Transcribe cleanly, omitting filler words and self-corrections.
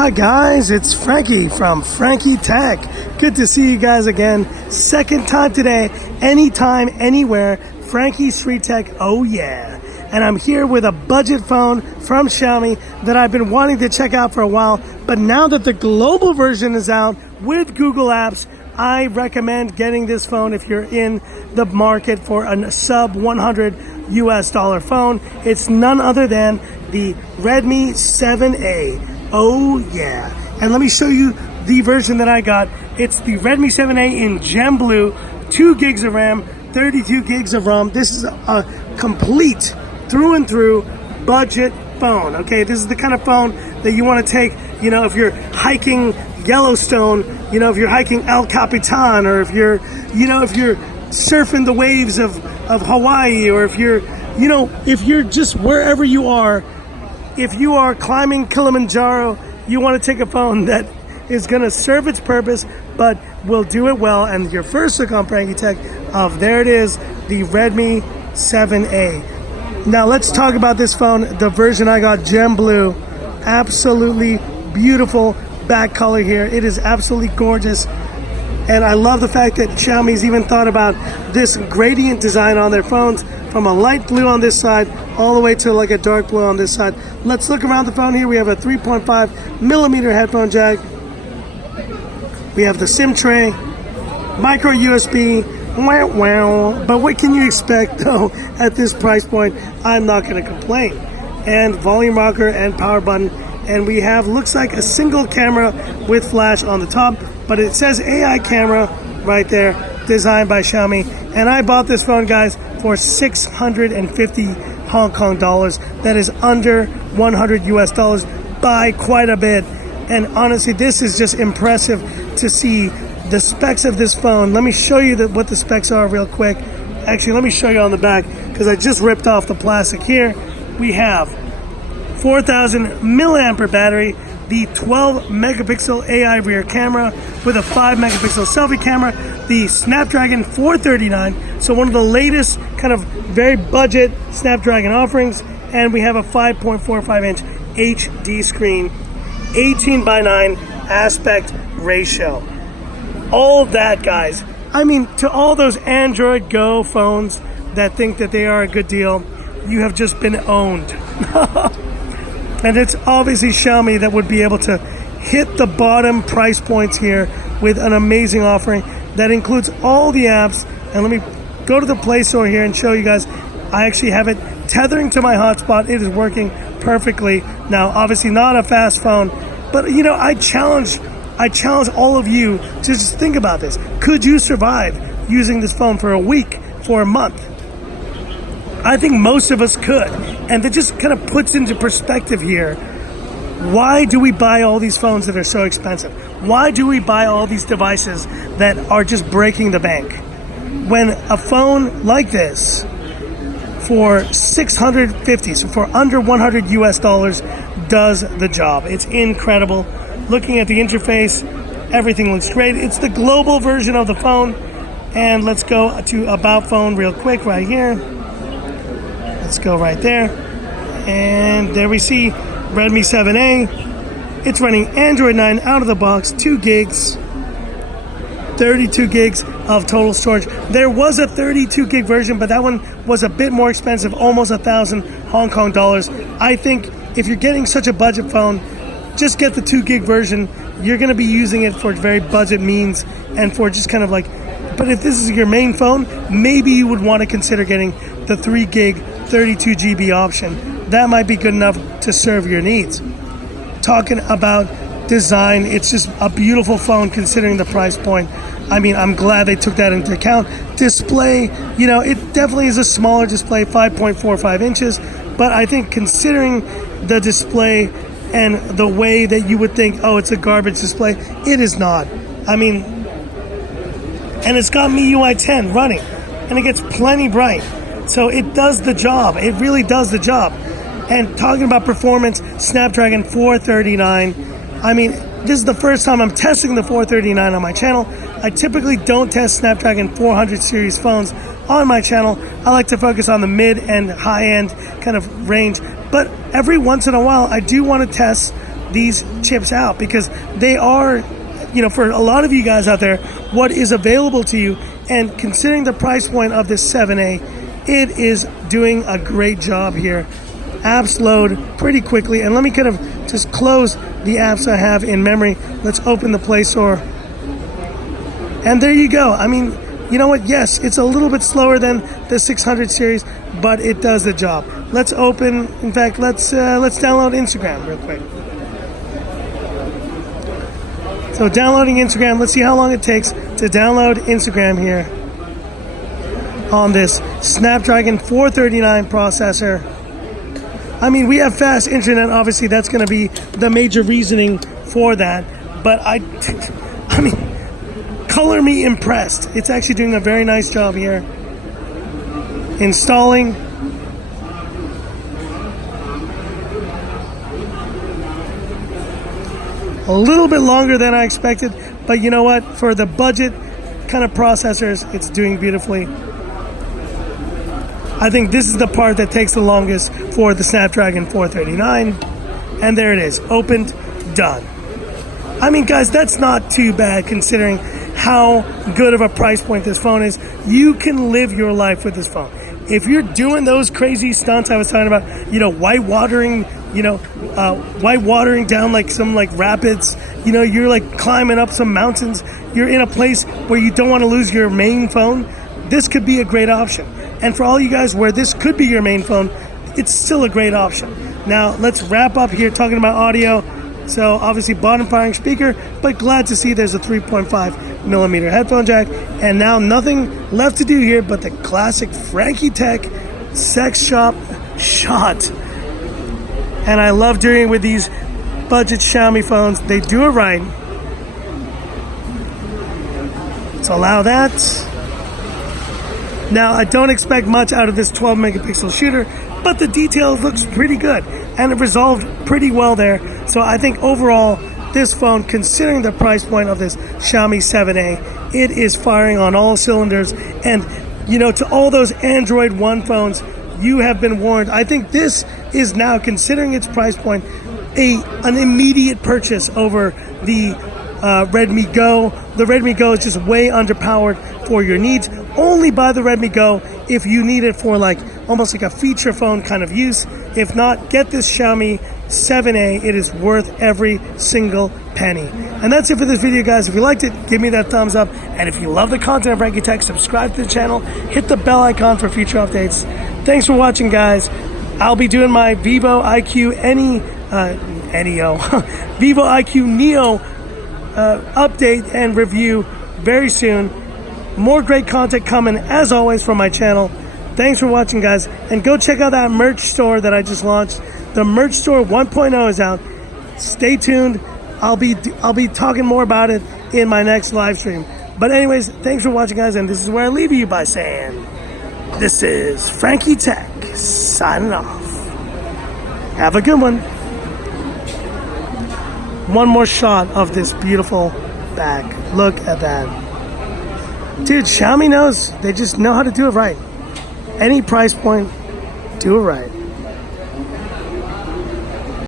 Hi guys, it's Frankie from Frankie Tech. Good to see you guys again. Second time today, anytime, anywhere. Frankie Street Tech, oh yeah. And I'm here with a budget phone from Xiaomi that I've been wanting to check out for a while. But now that the global version is out with Google Apps, I recommend getting this phone if you're in the market for a sub $100 US phone. It's none other than the Redmi 7A. Oh yeah. And let me show you the version that I got. It's the Redmi 7A in gem blue, 2 gigs of RAM, 32 gigs of ROM. This is a complete through and through budget phone. Okay, this is the kind of phone that you want to take, if you're hiking Yellowstone, if you're hiking El Capitan, or if you're surfing the waves of Hawaii, or if you're just wherever you are. If you are climbing Kilimanjaro, you want to take a phone that is going to serve its purpose, but will do it well. And your first look on Frankie Tech there it is, the Redmi 7A. Now let's talk about this phone, the version I got, gem blue. Absolutely beautiful back color here. It is absolutely gorgeous. And I love the fact that Xiaomi's even thought about this gradient design on their phones, from a light blue on this side all the way to like a dark blue on this side. Let's look around the phone here. We have a 3.5 millimeter headphone jack. We have the SIM tray, micro USB. Wow. But what can you expect though at this price point? I'm not going to complain. And volume rocker and power button. And we have, looks like a single camera with flash on the top, but it says AI camera right there, designed by Xiaomi. And I bought this phone, guys, for 650 Hong Kong dollars. That is under 100 US dollars by quite a bit. And honestly, this is just impressive to see the specs of this phone. Let me show you what the specs are real quick. Actually, let me show you on the back, because I just ripped off the plastic here. We have 4,000 milliampere battery, the 12 megapixel AI rear camera with a 5 megapixel selfie camera, the Snapdragon 439, so one of the latest kind of very budget Snapdragon offerings, and we have a 5.45 inch HD screen, 18:9 aspect ratio. All of that, guys. I mean, to all those Android Go phones that think that they are a good deal, you have just been owned. And it's obviously Xiaomi that would be able to hit the bottom price points here with an amazing offering that includes all the apps. And let me go to the Play Store here and show you guys. I actually have it tethering to my hotspot. It is working perfectly. Now, obviously not a fast phone, but I challenge all of you to just think about this. Could you survive using this phone for a week, for a month? I think most of us could. And that just kind of puts into perspective here, why do we buy all these phones that are so expensive? Why do we buy all these devices that are just breaking the bank? When a phone like this, for 650, so for under 100 US dollars, does the job. It's incredible. Looking at the interface, everything looks great. It's the global version of the phone. And let's go to About Phone real quick right here. Let's go right there. And there we see Redmi 7A. It's running Android 9 out of the box, 2 gigs, 32 gigs of total storage. There was a 32 gig version, but that one was a bit more expensive, almost 1,000 Hong Kong dollars. I think if you're getting such a budget phone, just get the 2 gig version. You're going to be using it for very budget means and for just kind of like, but if this is your main phone, maybe you would want to consider getting the 3 gig 32 GB option. That might be good enough to serve your needs. Talking about design, it's just a beautiful phone considering the price point. I mean, I'm glad they took that into account. Display, it definitely is a smaller display, 5.45 inches, but I think considering the display and the way that you would think, oh, it's a garbage display, it is not. I mean, and it's got MIUI 10 running, and it gets plenty bright. So it does the job. It really does the job. And talking about performance, Snapdragon 439. I mean, this is the first time I'm testing the 439 on my channel. I typically don't test Snapdragon 400 series phones on my channel. I like to focus on the mid and high end kind of range. But every once in a while, I do want to test these chips out, because they are, you know, for a lot of you guys out there, what is available to you. And considering the price point of this 7A, it is doing a great job here. Apps load pretty quickly, and let me kind of just close the apps I have in memory. Let's open the Play Store, and there you go. I mean, you know what? Yes, it's a little bit slower than the 600 series, but it does the job. Let's open. In fact, let's download Instagram real quick. So downloading Instagram. Let's see how long it takes to download Instagram here on this Snapdragon 439 processor. I mean, we have fast internet. Obviously, that's going to be the major reasoning for that. But I mean, color me impressed. It's actually doing a very nice job here. Installing. A little bit longer than I expected, but you know what? For the budget kind of processors, it's doing beautifully. I think this is the part that takes the longest for the Snapdragon 439. And there it is, opened, done. I mean, guys, that's not too bad considering how good of a price point this phone is. You can live your life with this phone. If you're doing those crazy stunts I was talking about, you know, white watering down like some like rapids, you know, you're like climbing up some mountains, you're in a place where you don't want to lose your main phone, this could be a great option. And for all you guys where this could be your main phone, it's still a great option. Now, let's wrap up here talking about audio. So obviously bottom firing speaker, but glad to see there's a 3.5 millimeter headphone jack. And now nothing left to do here but the classic Frankie Tech sex shop shot. And I love doing it with these budget Xiaomi phones. They do it right. Let's allow that. Now, I don't expect much out of this 12 megapixel shooter, but the detail looks pretty good and it resolved pretty well there. So I think overall, this phone, considering the price point of this Xiaomi 7A, it is firing on all cylinders. And, you know, to all those Android One phones, you have been warned. I think this is now, considering its price point, an immediate purchase over the Redmi Go. The Redmi Go is just way underpowered for your needs. Only buy the Redmi Go if you need it for like almost like a feature phone kind of use. If not, get this Xiaomi 7A. It is worth every single penny. And that's it for this video, guys. If you liked it, give me that thumbs up. And if you love the content of Frankie Tech, subscribe to the channel, hit the bell icon for future updates. Thanks for watching, guys. I'll be doing my Vivo IQ Vivo IQ Neo update and review very soon. More great content coming, as always, from my channel. Thanks for watching, guys. And go check out that merch store that I just launched. The merch store 1.0 is out. Stay tuned. I'll be talking more about it in my next live stream. But anyways, thanks for watching, guys. And this is where I leave you by saying, this is Frankie Tech signing off. Have a good one. One more shot of this beautiful bag. Look at that. Dude, Xiaomi knows. They just know how to do it right. Any price point, do it right.